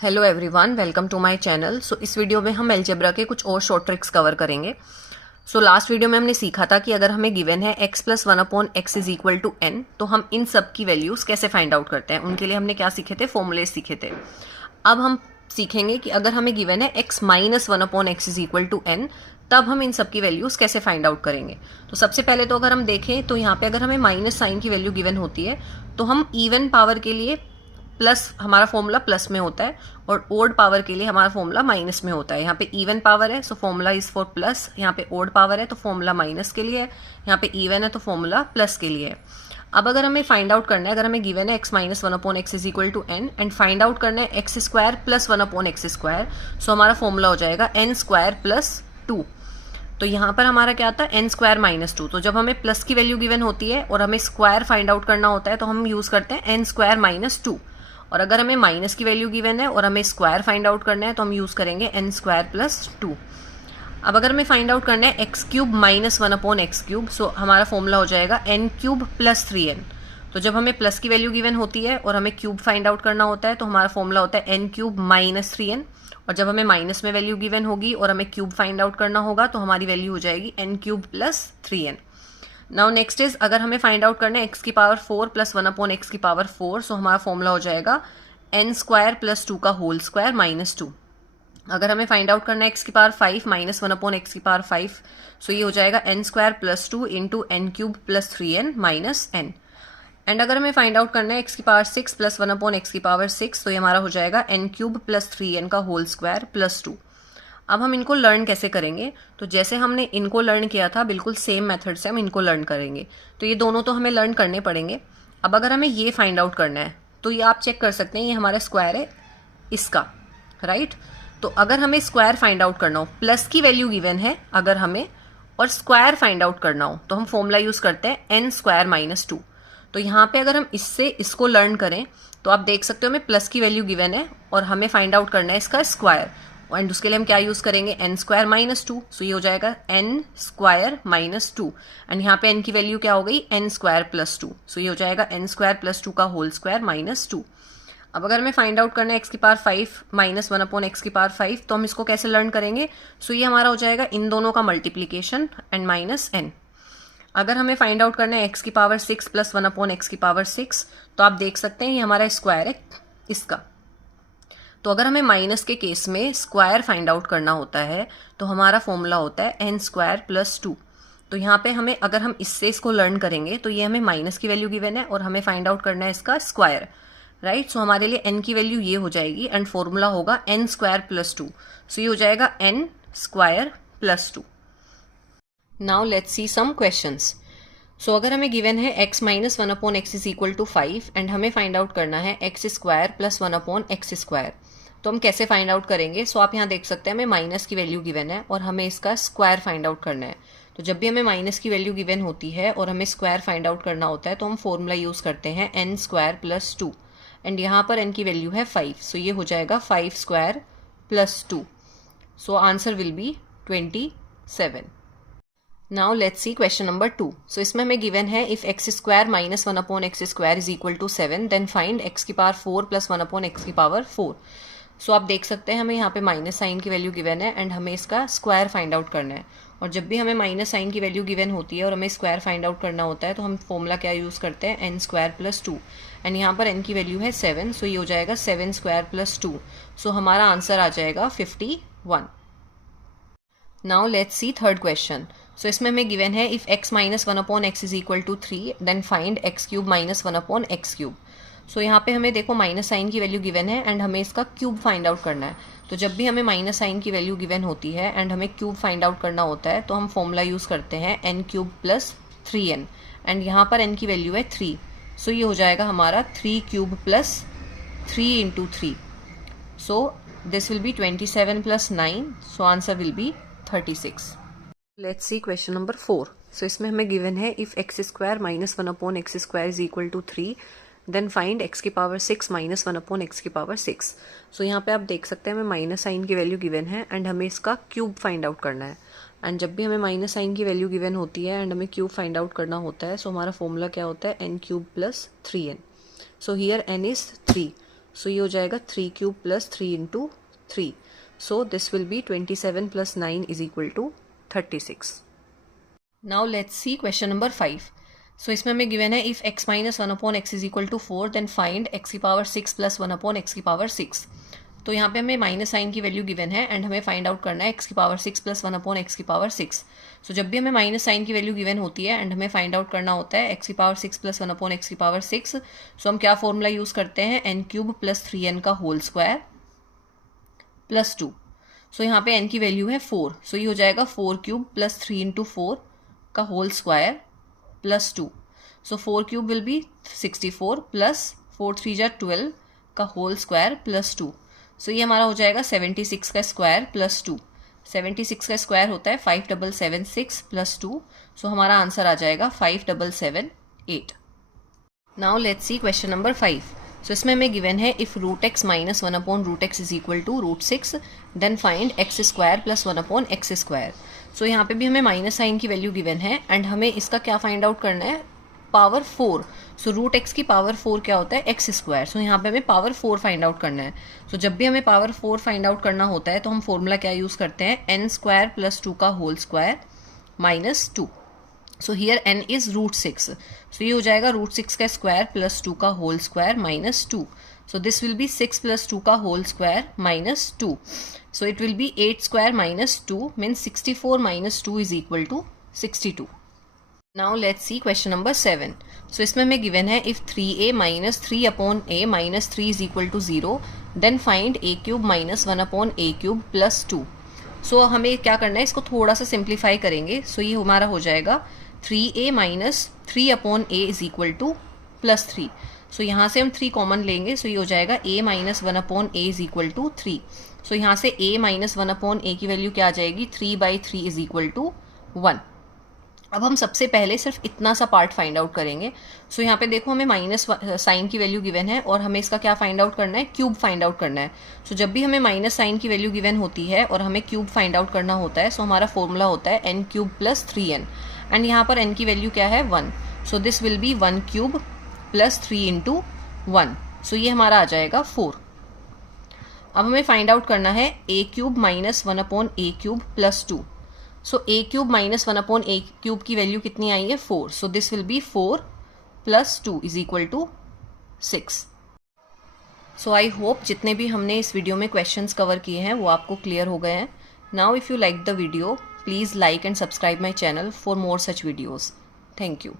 Hello everyone, welcome to my channel. So इस video में हम अलजेब्रा के कुछ और शॉर्ट ट्रिक्स कवर करेंगे। सो लास्ट वीडियो में हमने सीखा था कि अगर हमें गिवन है x plus 1/x is equal to n, तो हम इन सब की वैल्यूज़ कैसे फाइंड आउट करते हैं। उनके लिए हमने क्या सीखे थे, फॉर्मूले सीखे थे। अब हम सीखेंगे कि अगर हमें गिवन है x minus 1/x is equal to n, तब हम इन सब की वैल्यूज़ कैसे फाइंड आउट करेंगे। तो सबसे पहले तो अगर हम देखें तो यहाँ पे अगर हमें माइनस साइन की वैल्यू गिवन होती है तो हम इवन पावर के लिए प्लस, हमारा फॉर्मूला प्लस में होता है, और ओड पावर के लिए हमारा फॉर्मूला माइनस में होता है। यहाँ पे इवन पावर है so formula is for plus, यहाँ पे ओड पावर है तो फॉर्मूला माइनस के लिए है, यहाँ पे इवन है तो फॉर्मूला प्लस के लिए है। अब अगर हमें फाइंड आउट करना है, अगर हमें गिवन है x minus 1/x is equal to n and find out करना है x square plus 1/x square, so हमारा फॉर्मूला हो जाएगा n स्क्वायर प्लस 2। तो यहाँ पर हमारा क्या आता है, n स्क्वायर माइनस 2। तो जब हमें प्लस की वैल्यू गिवन होती है और हमें स्क्वायर फाइंड आउट करना होता है तो हम यूज करते हैं n स्क्वायर माइनस 2, और अगर हमें माइनस की वैल्यू गिवन है और हमें स्क्वायर फाइंड आउट करना है तो हम यूज करेंगे n स्क्वायर प्लस 2। अब अगर हमें फाइंड आउट करना है x cube minus 1/x cube, so हमारा फॉर्मूला हो जाएगा n क्यूब प्लस 3n। तो जब हमें प्लस की वैल्यू गिवन होती है और हमें क्यूब फाइंड आउट करना होता है तो हमारा फॉर्मूला होता है n क्यूब माइनस 3n, और जब हमें माइनस में वैल्यू गिवन होगी और हमें क्यूब फाइंड आउट करना होगा तो हमारी वैल्यू हो जाएगी n cube plus 3n। Now next is, अगर हमें फाइंड आउट करना है एक्स की पावर 4 प्लस 1/x की पावर 4, सो हमारा फॉर्मूला हो जाएगा n स्क्वायर प्लस 2 का होल स्क्वायर माइनस 2। अगर हमें फाइंड आउट करना है एक्स की पावर 5 माइनस 1/x की पावर 5, सो ये हो जाएगा n square plus 2 into n cube plus 3n minus n। And अगर हमें फाइंड आउट करना है एक्स की पावर 6 प्लस 1/x की पावर 6, तो ये हमारा हो जाएगा n क्यूब प्लस 3n का होल स्क्वायर प्लस 2। अब हम इनको लर्न कैसे करेंगे, तो जैसे हमने इनको लर्न किया था बिल्कुल सेम मेथड से हम इनको लर्न करेंगे। तो ये दोनों तो हमें लर्न करने पड़ेंगे। अब अगर हमें ये फाइंड आउट करना है तो ये आप चेक कर सकते हैं, ये हमारा स्क्वायर है इसका, राइट। तो अगर हमें स्क्वायर फाइंड आउट करना हो, प्लस की वैल्यू गिवन है अगर हमें, और स्क्वायर फाइंड आउट करना हो, तो हम फॉर्मूला यूज करते हैं n स्क्वायर माइनस 2। तो यहाँ पे अगर हम इससे इसको लर्न करें तो आप देख सकते हो हमें प्लस की वैल्यू गिवन है और हमें फाइंड आउट करना है इसका स्क्वायर, एंड उसके लिए हम क्या यूज करेंगे, n स्क्वायर माइनस 2। सो ये हो जाएगा n स्क्वायर माइनस 2, एंड यहाँ पे n की वैल्यू क्या हो गई, n स्क्वायर प्लस 2। सो ये हो जाएगा n स्क्वायर प्लस 2 का होल स्क्वायर माइनस 2। अब अगर हमें फाइंड आउट करना है एक्स की पावर 5 माइनस 1/x की पावर 5, तो हम इसको कैसे लर्न करेंगे, सो ये हमारा हो जाएगा इन दोनों का मल्टीप्लीकेशन एंड माइनस n। अगर हमें फाइंड आउट करना है एक्स की पावर 6 प्लस 1/x की पावर 6, तो आप देख सकते हैं ये हमारा स्क्वायर है इसका। तो अगर हमें माइनस के केस में स्क्वायर फाइंड आउट करना होता है तो हमारा फॉर्मूला होता है n स्क्वायर प्लस 2। तो यहाँ पे हमें, अगर हम इससे इसको लर्न करेंगे तो ये हमें माइनस की वैल्यू गिवन है और हमें फाइंड आउट करना है इसका स्क्वायर, राइट। सो हमारे लिए n की वैल्यू ये हो जाएगी एंड फॉर्मूला होगा n स्क्वायर प्लस 2। सो ये हो जाएगा n square plus 2। Now let's see some questions. So अगर हमें गिवन है x minus 1/x is equal to 5 and हमें फाइंड आउट करना है x square plus 1/x square, तो हम कैसे फाइंड आउट करेंगे। सो आप यहाँ देख सकते हैं हमें माइनस की वैल्यू गिवन है और हमें इसका स्क्वायर फाइंड आउट करना है। तो जब भी हमें माइनस की वैल्यू गिवन होती है और हमें स्क्वायर फाइंड आउट करना होता है तो हम फॉर्मूला यूज करते हैं n स्क्वायर प्लस 2, एंड यहाँ पर n की वैल्यू है 5। सो ये हो जाएगा 5 square plus 2। So answer will be 27। Now let's see question number 2। So इसमें हमें गिवन है if x square minus 1/x square is equal to 7 then find x की पावर 4 प्लस 1/x की पावर 4। सो आप देख सकते हैं हमें यहाँ पे माइनस साइन की वैल्यू गिवन है एंड हमें इसका स्क्वायर फाइंड आउट करना है। और जब भी हमें माइनस साइन की वैल्यू गिवन होती है और हमें स्क्वायर फाइंड आउट करना होता है तो हम फॉर्मूला क्या यूज़ करते हैं, n स्क्वायर प्लस 2, एंड यहाँ पर n की वैल्यू है 7। सो ये हो जाएगा 7 स्क्वायर प्लस 2। सो हमारा आंसर आ जाएगा 51। Now let's see third question. So इसमें हमें गिवन है if x minus 1/x is equal to 3 then find x cube minus 1/x cube. So यहाँ पे हमें देखो माइनस साइन की वैल्यू गिवन है एंड हमें इसका क्यूब फाइंड आउट करना है। तो जब भी हमें माइनस साइन की वैल्यू गिवन होती है एंड हमें क्यूब फाइंड आउट करना होता है तो हम फॉर्मूला यूज़ करते हैं n cube plus 3n, and यहाँ पर n की वैल्यू है 3। सो ये हो जाएगा हमारा 3 cube plus 3 into 3। So this will be 27 plus 9। So answer will be 36। Let's see question number 4। So इसमें हमें गिवन है if x square minus 1/x square is equal to 3 then find x की power 6 minus 1/x की power 6। सो यहाँ पे आप देख सकते हैं हमें माइनस साइन की वैल्यू गिवन है एंड हमें इसका क्यूब फाइंड आउट करना है। एंड जब भी हमें माइनस साइन की वैल्यू गिवन होती है एंड हमें क्यूब फाइंड आउट करना होता है, सो हमारा फॉर्मूला क्या होता है, n cube plus 3n। So here n is 3। So ये हो जाएगा 3 cube plus 3 into 3. So this will be 27 plus 9 is equal to 36. Now let's see question number 5. So इसमें हमें गिवन है if x minus 1 upon x is equal to 4 then find x की power 6 plus 1 upon x की power 6. तो यहाँ पे हमें minus sign की वैल्यू गिवन है एंड हमें फाइंड आउट करना है x की पावर 6 प्लस 1 अपॉन एक्स की पावर 6. सो जब भी हमें माइनस साइन की वैल्यू गिवन होती है एंड हमें फाइंड आउट करना होता है x की पावर 6 प्लस 1 अपॉन एक्स की पावर 6, सो हम क्या फॉर्मूला यूज़ करते हैं, n क्यूब प्लस 3n का होल स्क्वायर प्लस 2. सो यहाँ पे n की वैल्यू है 4. सो ये हो जाएगा 4 क्यूब प्लस 3 इंटू 4 का whole square plus 2. So 4 cube will be 64 plus 4 3 जा 12 का होल स्क्वायर प्लस 2. सो ये हमारा हो जाएगा 76 का स्क्वायर प्लस 2. 76 का स्क्वायर होता है 5776 प्लस 2. सो हमारा आंसर आ जाएगा 5778. Now let's see question number 5. So इसमें हमें गिवन है if root x minus 1 upon root x is equal to root 6 then find x square plus 1 upon x square. So यहाँ पे भी हमें माइनस साइन की वैल्यू गिवन है and हमें इसका क्या फाइंड आउट करना है, पावर 4. सो रूट एक्स की पावर 4 क्या होता है, एक्स स्क्वायर. सो यहाँ पे हमें पावर 4 फाइंड आउट करना है. सो जब भी हमें पावर 4 फाइंड आउट करना होता है तो हम फॉर्मूला क्या यूज़ करते हैं, n स्क्वायर प्लस 2 का whole square minus 2. So here n is root 6. सो ये हो जाएगा रूट 6 का स्क्वायर प्लस 2 का whole square minus 2. So this will be 6 plus 2 का whole square minus 2. So it will be 8 square minus 2 means 64 minus 2 is equal to 62. Now let's see question number 7. So इसमें हमें given है if 3a minus 3 upon a minus 3 is equal to 0 then find a cube minus 1 upon a cube plus 2. सो हमें क्या करना है, इसको थोड़ा सा सिंप्लीफाई करेंगे. सो ये हमारा हो जाएगा 3a minus 3 upon a is equal two plus 3. So यहाँ से हम 3 कॉमन लेंगे. सो ये हो जाएगा a minus 1 upon a is equal to 3. So यहाँ से a माइनस 1 अपॉन a की वैल्यू क्या आ जाएगी, 3/3 इज इक्वल टू 1. अब हम सबसे पहले सिर्फ इतना सा पार्ट फाइंड आउट करेंगे. सो यहाँ पे देखो हमें माइनस साइन की वैल्यू गिवन है और हमें इसका क्या फाइंड आउट करना है, क्यूब फाइंड आउट करना है. सो जब भी हमें माइनस साइन की वैल्यू गिवन होती है और हमें क्यूब फाइंड आउट करना होता है, सो हमारा फॉर्मूला होता है n cube plus 3n and यहाँ पर n की वैल्यू क्या है, 1. सो this will B 1 cube plus 3 into 1. सो ये हमारा आ जाएगा 4. अब हमें फाइंड आउट करना है a cube minus 1 upon a cube plus 2. So a cube minus 1 upon a cube की वैल्यू कितनी आई है, 4. So this will be 4 plus 2 is equal to 6. So I hope जितने भी हमने इस वीडियो में क्वेश्चंस कवर किए हैं वो आपको क्लियर हो गए हैं. Now if you like the video please like and subscribe my channel for more such videos. Thank you.